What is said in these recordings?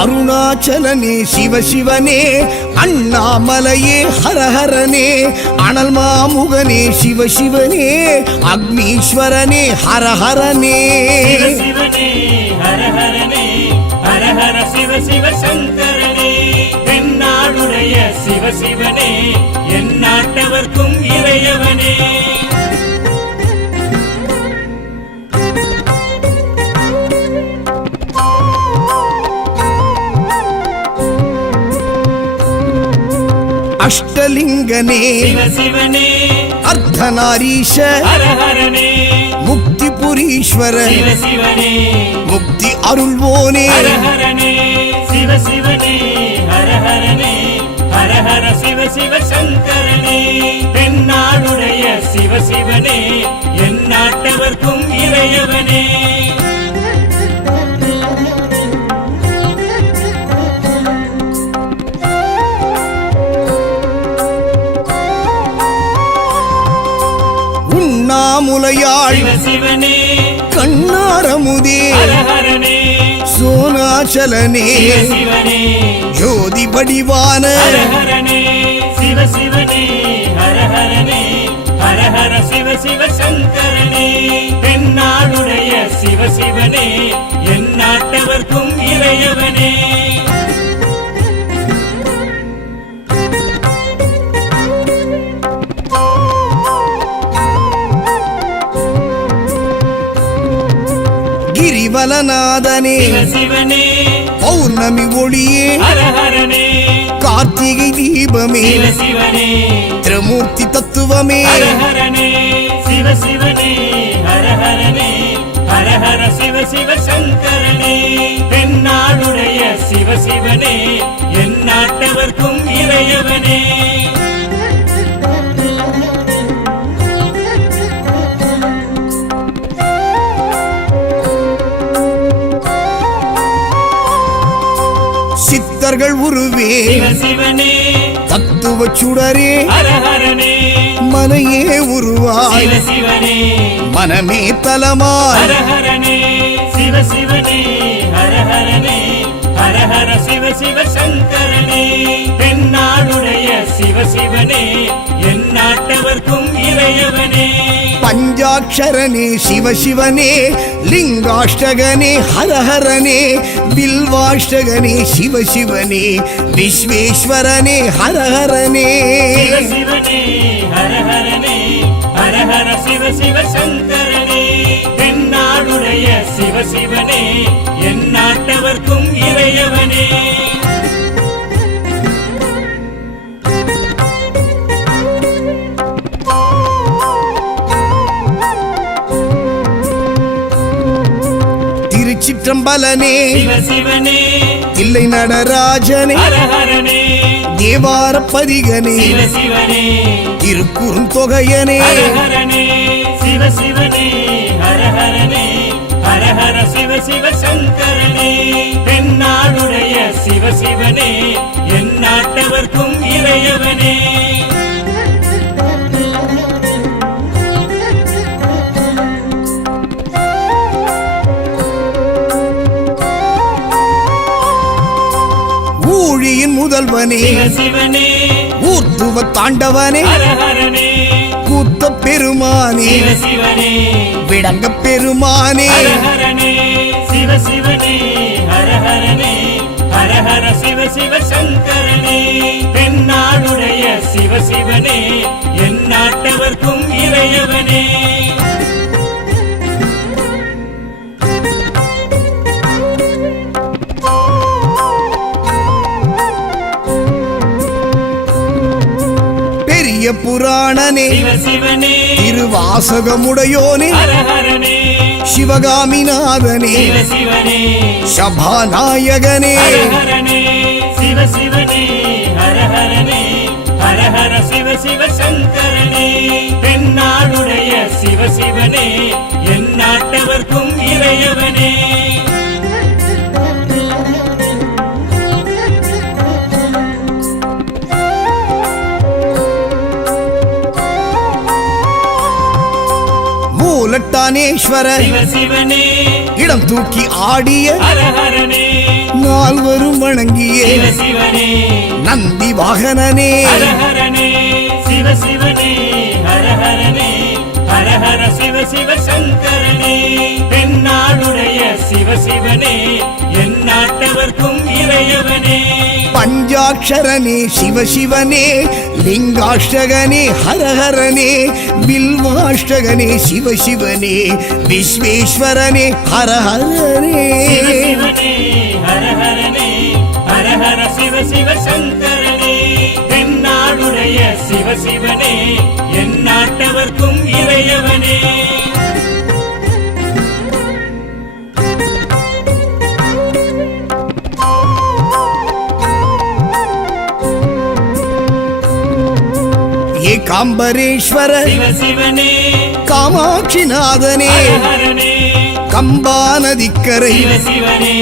அருணாச்சலனே சிவசிவனே, அண்ணாமலையே ஹரஹரனே, அனல் மாமுகனே சிவசிவனே, அக்னீஸ்வரனே ஹரஹரனே. சிவசிவனே ஹரஹரனே, ஹரஹர சிவ சிவ சங்கரனே, தென்னாடுடைய சிவசிவனே, என் நாட்டவர்க்கும் இறையவனே. அஷ்டலிங்கனே சிவசிவனே, அர்த்தநாரீஷ ஹரஹரனே, முக்திபுரீஸ்வர சிவசிவனே, முக்தி அருள்வோனே. ஹரஹரனே சிவசிவனே, ஹரஹரனே, ஹரஹர சிவ சிவ சங்கரனே, தென்னாடுடைய சிவசிவனே, என் நாட்டவர்க்கும் இறையவனே. உண்ணாமுலையாள் சிவசிவனே, கண்ணாரமுதே ஹரஹரனே, சோனாச்சலனே சிவசிவனே, ஜோதி வடிவான ஹரஹரனே சிவசிவனே, ஹரஹரனே, ஹரஹர சிவ சிவ சங்கரனே, தென்னாடுடைய சிவசிவனே, என் நாட்டவர்க்கும் இறையவனே. கிரிவலநாதனே சிவசிவனே, பௌர்ணமி ஒளியே ஹரஹரனே, கார்த்திகை தீபமே சிவசிவனே, திரிமூர்த்தி தத்துவமே. ஹரஹரனே சிவசிவனே, ஹரஹரனே, ஹரஹர சிவ சிவ சங்கரனே, தென்னாடுடைய சிவசிவனே, என் நாட்டவர்க்கும் இறையவனே. சித்தர்கள் உருவே சிவசிவனே, தத்துவ சுடரே ஹரஹரனே, மனையே உருவாய் சிவசிவனே, மனமே தலமாய். ஹரஹரனே சிவசிவனே, ஹரஹரனே, ஹரஹர சிவ சிவ சங்கரனே, தென்னாடுடைய சிவசிவனே, என் நாட்டவர்க்கும் இறையவனே. பஞ்சாட்சரனே சிவசிவனே, லிங்காஷ்டகனே ஹரஹரனே, பில்வாஷ்டகனே சிவசிவனே, விஸ்வேஸ்வரனே ஹரஹரனே. சிவசிவனே, ஹரஹரனே, ஹரஹர சிவ சிவ சங்கரனே, தென்னாடுடைய சிவசிவனே, என் நாட்டவர்க்கும் இறையவனே. திருச்சிற்றம்பலனே சிவசிவனே, தில்லை நடராஜனே, ஹரஹரனே, தேவார பதிகனே, சிவசிவனே, திருக்குறுந்தொகையனே. ஹரஹரனே சிவசிவனே, ஹரஹரனே, ஹரஹர சிவ சிவ சங்கரனே, தென்னாடுடைய சிவசிவனே, என் நாட்டவர்க்கும் இறையவனே. ஊழியின் முதல்வனே சிவசிவனே, ஊர்த்துவ தாண்டவனே, ஹரஹரனே, கூத்த பெருமானே, சிவசிவனே, விடங்க பெருமானே. ஹரஹரனே சிவசிவனே, ஹரஹரனே, ஹரஹர சிவ சிவ சங்கரனே, தென்னாடுடைய சிவசிவனே, என் நாட்டவர்க்கும் இறையவனே. பெரிய புராணனே சிவசிவனே, திருவாசகமுடையோனே, ஹரஹரனே, சிவகாமிநாதனே, சிவசிவனே, சபாநாயகனே. ஹரஹரனே சிவசிவனே, ஹரஹரனே, ஹரஹர சிவ சிவ சங்கரனே, தென்னாடுடைய சிவனே என் நாட்டவர்க்கும் இறையவனே மூலட்டானேஸ்வர சிவ சிவனே இடம் தூக்கி ஆடிய ஹரஹரனே நால்வரும் வணங்கிய சிவ சிவனே நந்தி வாகனனே ஹரஹரனே சிவ சிவனே ஹரஹரனே ஹரஹர சிவ சிவ சங்கரனே தென்னாடுடைய சிவ சிவனே என் நாட்டவர்க்கும் இறையவனே பஞ்சாட்சரனே சிவசிவனே லிங்காஷ்டகனே ஹரஹரனே பில்வாஷ்டகனே சிவசிவனே விஸ்வேஸ்வரனே ஹரஹரனே சிவ சிவனே ஹரஹரனே ஹரஹர சிவ சிவ சங்கரனே தென்னாடுடைய சிவ சிவனே என் நாட்டவர்க்கும் இறையவனே ஏகாம்பரேஸ்வர சிவ சிவனே காமாட்சிநாதனே ஹரஹரனே கம்பா நதிக்கரை சிவ சிவனே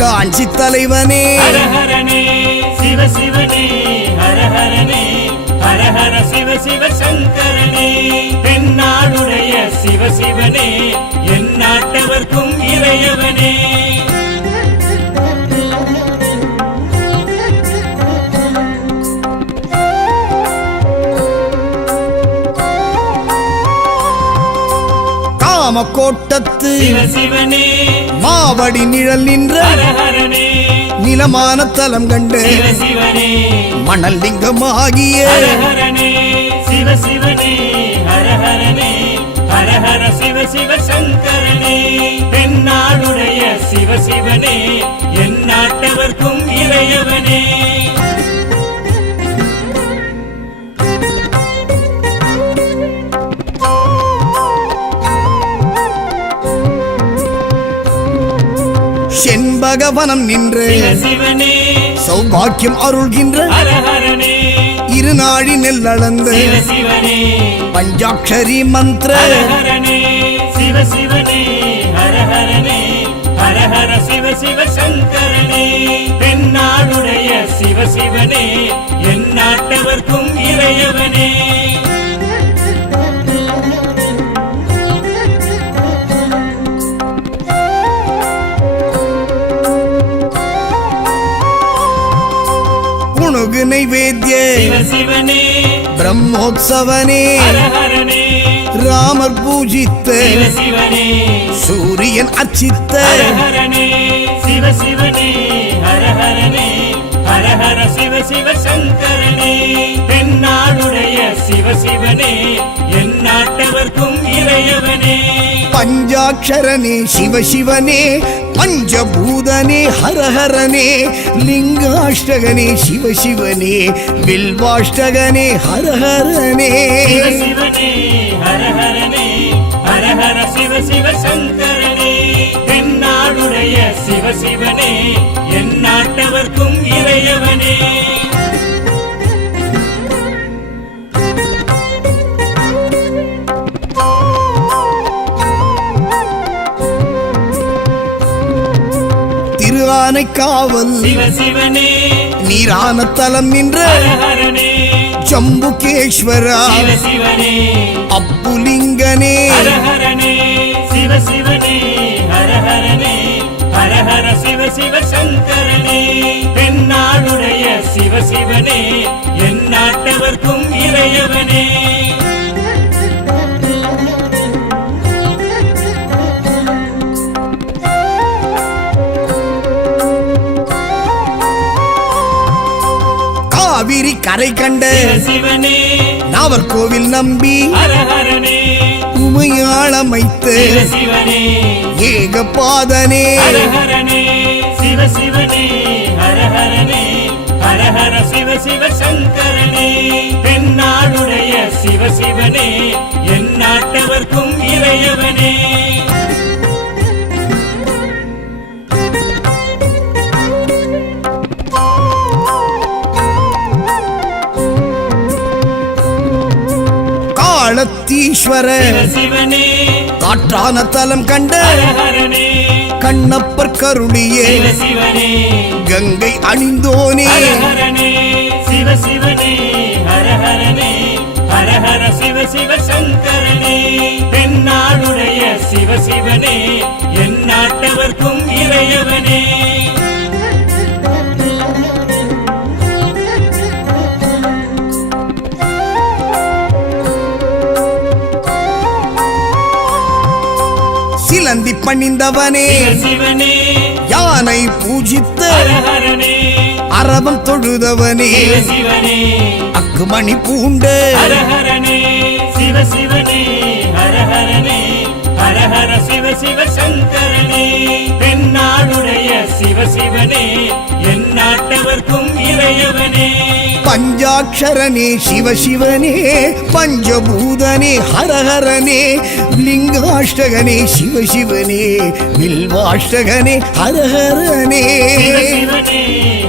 காஞ்சி தலைவனே ஹரஹரனே சிவ சிவனே ஹரஹரனே ஹரஹர சிவ சிவ சங்கரனே தென்னாடுடைய சிவ சிவனே என் நாட்டவர்க்கும் இறையவனே காமக்கோட்டத்து சிவ சிவனே மாவடி நிழல் நின்ற ஹரஹரனே நிலமான தலம் கண்டு சிவ சிவனே மணல் லிங்கமாகிய ஹரஹரனே சிவ சிவனே ஹரஹரனே ஹரஹர சிவ சிவ சங்கரனே தென்னாடுடைய சிவ சிவனே என் நாட்டவர்க்கும் இறையவனே செண்பகவனம் நின்று சிவ சிவனே சௌபாக்கியம் அருள்கின்ற ஹரஹரனே இருநாழி நெல்லளந்து சிவ சிவனே பஞ்சாட்சரி மந்திர ஹரஹரனே சிவ சிவனே ஹரஹரனே ஹரஹர சிவ சிவ சங்கரனே தென்னாடுடைய சிவ சிவனே என் நாட்டவர்க்கும் இறையவனே புணுகு நைவேத்திய சிவ சிவனே பிரம்மோத்சவனே ஹரஹரனே ராமர் பூஜித்த சிவ சிவனே சூரியன் அர்ச்சித்த ஹரஹரனே சிவ சிவனே ஹரஹரனே ஹரஹர சிவ சிவ சங்கரனே தென்னாடுடைய சிவ சிவனே என் நாட்டவர்க்கும் இறையவனே பஞ்சாட்சரனே சிவசிவனே பஞ்சபூதனே ஹரஹரனே லிங்காஷ்டகனே சிவசிவனே வில்வாஷ்டகனே ஹரஹரனே சிவ சிவனே ஹரஹரனே ஹரஹர சிவ சிவ சங்கரனே தென்னாடுடைய சிவ சிவனே என் நாட்டவர்க்கும் இறையவனே திருஆனைக்காவல் சிவ சிவனே நீரான தலம் நின்ற ஹரஹரனே ஜம்புகேஸ்வரா சிவ சிவனே அப்புலிங்கனே ஹரஹரனே சிவ சிவனே ஹரஹரனே ஹரஹர சிவ சிவ சங்கரனே தென்னாடுடைய சிவ சிவனே என் நாட்டவர்க்கும் இறையவனே காவிரி கரை கண்ட சிவ சிவனே நாவர்கோவில் நம்பி ஹரஹரனே உமையாளமைத்த சிவ சிவனே ஏகபாதனே ஹரஹரனே சிவ சிவனே ஹரஹரனே ஹரஹர சிவ சிவ சங்கரனே தென்னாடுடைய சிவ சிவனே என் நாட்டவர்க்கும் இறையவனே காள காலத்தீஸ்வர சிவனே காற்றான தலம் கண்ட ஹரஹரனே கண்ணப்பர் கருணியே சிவனே கங்கை அணிந்தோனே ஹரஹரனே சிவனே ஹரஹரனே ஹரஹர சிவ சங்கரனே தென்னாடுடைய சிவனே எந்நாட்டவர்க்கும் இறையவனே சிலந்தி பணிந்தவனே சிவனே யானை பூஜித்த ஹரஹரனே அரவம் தொழுதவனே சிவனே அக்குமணி பூண்ட ஹரஹரனே சிவனே ஹரஹரனே ஹரஹர சிவ சங்கரனே தென்னாடுடைய சிவனே எந்நாட்டவர்க்கும் இறையவனே பஞ்சாட்சரனே சிவனே பஞ்சபூதனே ஹரஹரனே லிங்காஷ்டகனே சிவனே வில்வாஷ்டகனே ஹரஹரனே சிவனே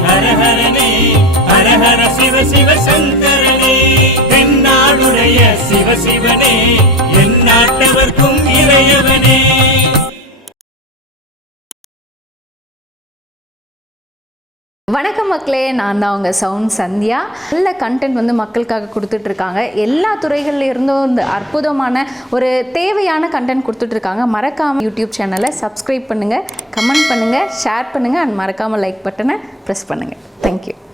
ஹரஹரனே ஹரஹர சிவ சங்கரனே தென்னாடுடைய சிவனே எந்நாட்டவர்க்கும் இறையவனே வணக்கம் மக்களே, நான் தான் உங்கள் சவுண்ட் சந்தியா. நல்ல கண்டென்ட் வந்து மக்களுக்காக கொடுத்துட்ருக்காங்க. எல்லா துறைகள்ல இருந்தும் இந்த அற்புதமான ஒரு தேவையான கண்டென்ட் கொடுத்துட்ருக்காங்க. மறக்காமல் யூடியூப் சேனலை சப்ஸ்கிரைப் பண்ணுங்கள், கமெண்ட் பண்ணுங்கள், ஷேர் பண்ணுங்கள் அண்ட் மறக்காமல் லைக் பட்டனை ப்ரெஸ் பண்ணுங்கள். தேங்க்யூ.